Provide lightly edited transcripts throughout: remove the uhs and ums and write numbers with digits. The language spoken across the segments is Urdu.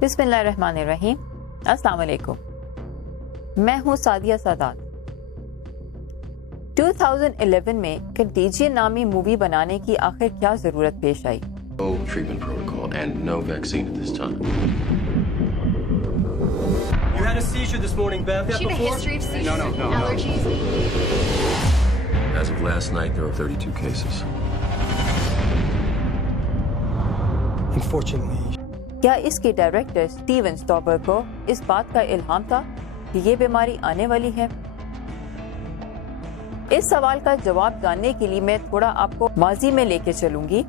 بسم اللہ الرحمن الرحیم. السلام علیکم. میں ہوں سعدیہ سادات. 2011 میں کنٹیجین نامی مووی بنانے کی آخر کیا ضرورت پیش آئی؟ No treatment protocol and no vaccine at this time. You had a seizure this morning, Beth. She had a history of seizures and allergies. As of last night, there are 32 cases. Unfortunately. کیا اس کے ڈائریکٹر اسٹیون اسپلبرگ کو اس بات کا الہام تھا کہ یہ بیماری آنے والی ہے؟ اس سوال کا جواب جاننے کے لیے میں تھوڑا آپ کو ماضی میں لے کے چلوں گی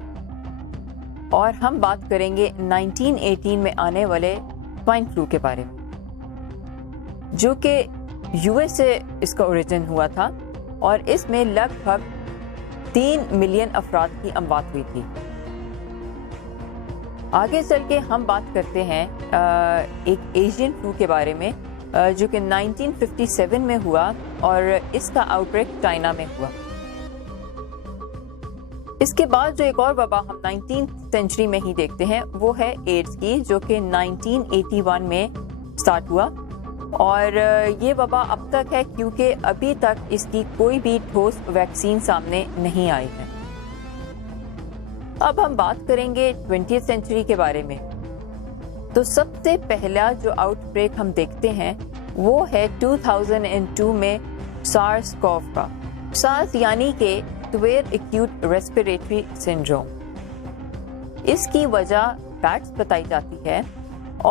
اور ہم بات کریں گے 1918 میں آنے والے سوائن فلو کے بارے میں، جو کہ یو ایس سے اس کا اوریجن ہوا تھا اور اس میں لگ بھگ 3 ملین افراد کی اموات ہوئی تھی. آگے چل کے ہم بات کرتے ہیں ایک ایشین فلو کے بارے میں جو کہ 1957 میں ہوا اور اس کا آؤٹ بریک چائنا میں ہوا. اس کے بعد جو ایک اور وبا ہم 19th سینچری میں ہی دیکھتے ہیں وہ ہے ایڈز کی، جو کہ 1981 میں سٹارٹ ہوا اور یہ وبا اب تک ہے کیونکہ ابھی تک اس کی کوئی بھی ٹھوس ویکسین سامنے نہیں آئی ہے. اب ہم بات کریں گے 20th سینچری کے بارے میں. تو سب سے پہلا جو آؤٹ بریک ہم دیکھتے ہیں وہ ہے 2002 میں سارس کوو کا. سارس یعنی کہ سیویئر ایکیوٹ ریسپیریٹری سنڈروم. اس کی وجہ بیٹس بتائی جاتی ہے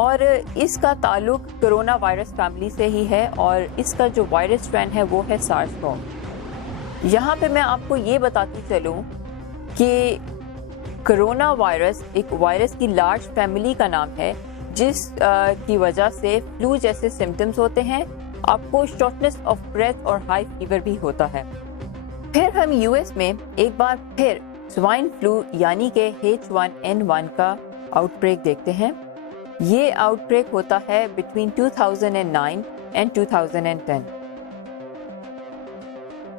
اور اس کا تعلق کرونا وائرس فیملی سے ہی ہے اور اس کا جو وائرس اسٹرین ہے وہ ہے سارس کوو. یہاں پہ میں آپ کو یہ بتاتی چلوں کہ کرونا وائرس ایک وائرس کی لارج فیملی کا نام ہے جس کی وجہ سے فلو جیسے سمٹمز ہوتے ہیں، آپ کو شارٹنس آف بریتھ اور ہائی فیور بھی ہوتا ہے. پھر ہم یو ایس میں ایک بار پھر سوائن فلو یعنی کہ H1N1 کا آؤٹ بریک دیکھتے ہیں. یہ آؤٹ بریک ہوتا ہے بٹوین 2009 اینڈ 2010.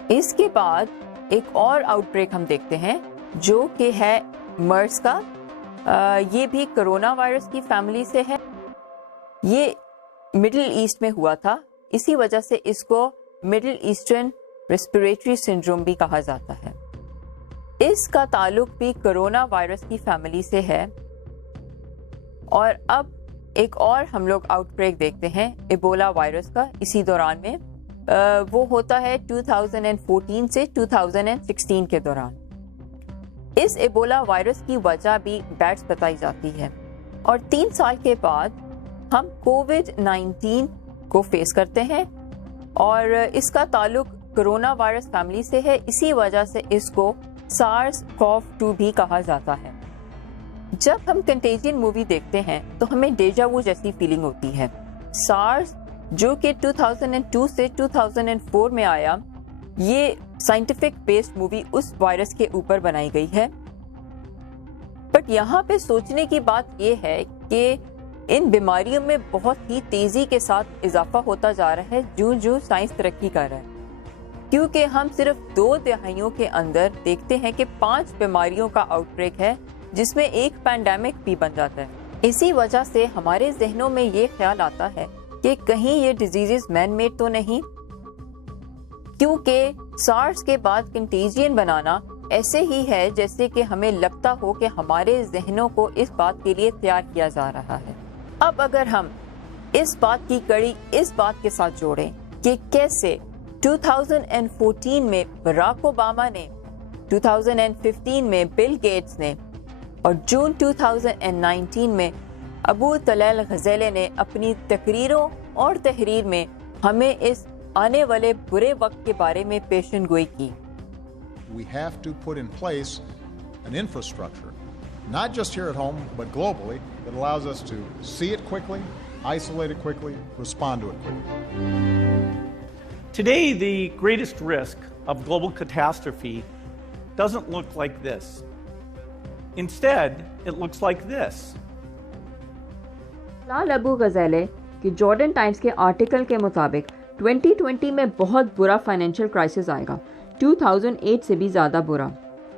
اس کے بعد ایک اور آؤٹ بریک ہم دیکھتے ہیں جو کہ ہے مرس کا. یہ بھی کرونا وائرس کی فیملی سے ہے. یہ مڈل ایسٹ میں ہوا تھا، اسی وجہ سے اس کو مڈل ایسٹرن ریسپیریٹری سنڈروم بھی کہا جاتا ہے. اس کا تعلق بھی کرونا وائرس کی فیملی سے ہے. اور اب ایک اور ہم لوگ آؤٹ بریک دیکھتے ہیں ایبولا وائرس کا اسی دوران میں. وہ ہوتا ہے 2014 سے 2016 کے دوران. اس ایبولا وائرس کی وجہ بھی بیٹس بتائی جاتی ہے اور 3 سال کے بعد ہم کووڈ-19 کو فیس کرتے ہیں اور اس کا تعلق کرونا وائرس فیملی سے ہے. اسی وجہ سے اس کو سارس کوو 2 بھی کہا جاتا ہے. جب ہم کنٹیجین مووی دیکھتے ہیں تو ہمیں ڈیجا وو جیسی فیلنگ ہوتی ہے. سارس جو کہ 2002 سے 2004 میں آیا، یہ سائنٹیفک بیسڈ مووی اس وائرس کے اوپر بنائی گئی ہے. بٹ یہاں پہ سوچنے کی بات یہ ہے کہ ان بیماریوں میں بہت ہی تیزی کے ساتھ اضافہ ہوتا جا رہا ہے جو سائنس ترقی کر رہا ہے، کیونکہ ہم صرف 2 دہائیوں کے اندر دیکھتے ہیں کہ 5 بیماریوں کا آؤٹ بریک ہے جس میں ایک پینڈیمک بھی بن جاتا ہے. اسی وجہ سے ہمارے ذہنوں میں یہ خیال آتا ہے کہ کہیں یہ ڈیزیزز مین میڈ تو نہیں، کیونکہ سارس کے بعد کنٹیجین بنانا ایسے ہی ہے جیسے کہ ہمیں لگتا ہو کہ ہمارے ذہنوں کو اس بات کے لیے تیار کیا جا رہا ہے. اب اگر ہم اس بات کی کڑی اس بات کے ساتھ جوڑیں کہ کیسے 2014 میں براک اوباما نے، 2015 میں بل گیٹس نے اور جون 2019 میں ابو طلال غزیلے نے اپنی تقریروں اور تحریر میں ہمیں اس آنے والے برے وقت کے بارے میں پیشن گوئی کی. We have to put in place an infrastructure, not just here at home, but globally, that allows us to see it quickly, isolate it quickly, respond to it quickly. Today, the greatest risk of global catastrophe doesn't look like this. Instead, it looks like this. Talal ابو غزیلے کی جارڈن ٹائمز کے آرٹیکل کے مطابق 2020 میں بہت برا فائنینشیل کرائسس آئے گا، 2008 سے بھی زیادہ برا.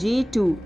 G2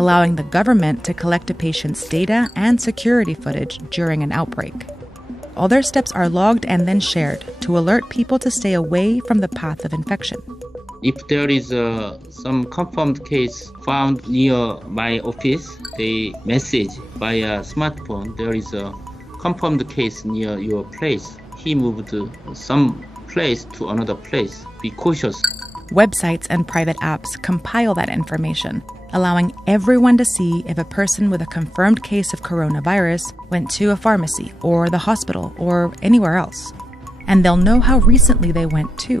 allowing the government to collect a patient's data and security footage during an outbreak. All their steps are logged and then shared to alert people to stay away from the path of infection. If there is some confirmed case found near my office, they message via smartphone, there is a confirmed case near your place. He moved some place to another place. Be cautious. Websites and private apps compile that information, allowing everyone to see if a person with a confirmed case of coronavirus went to a pharmacy or the hospital or anywhere else. And they'll know how recently they went too.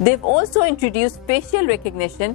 They've also introduced facial recognition,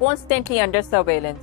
constantly under surveillance.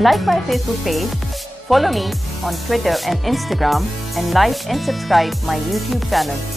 Like my Facebook page, follow me on Twitter and Instagram, and like and subscribe my YouTube channel.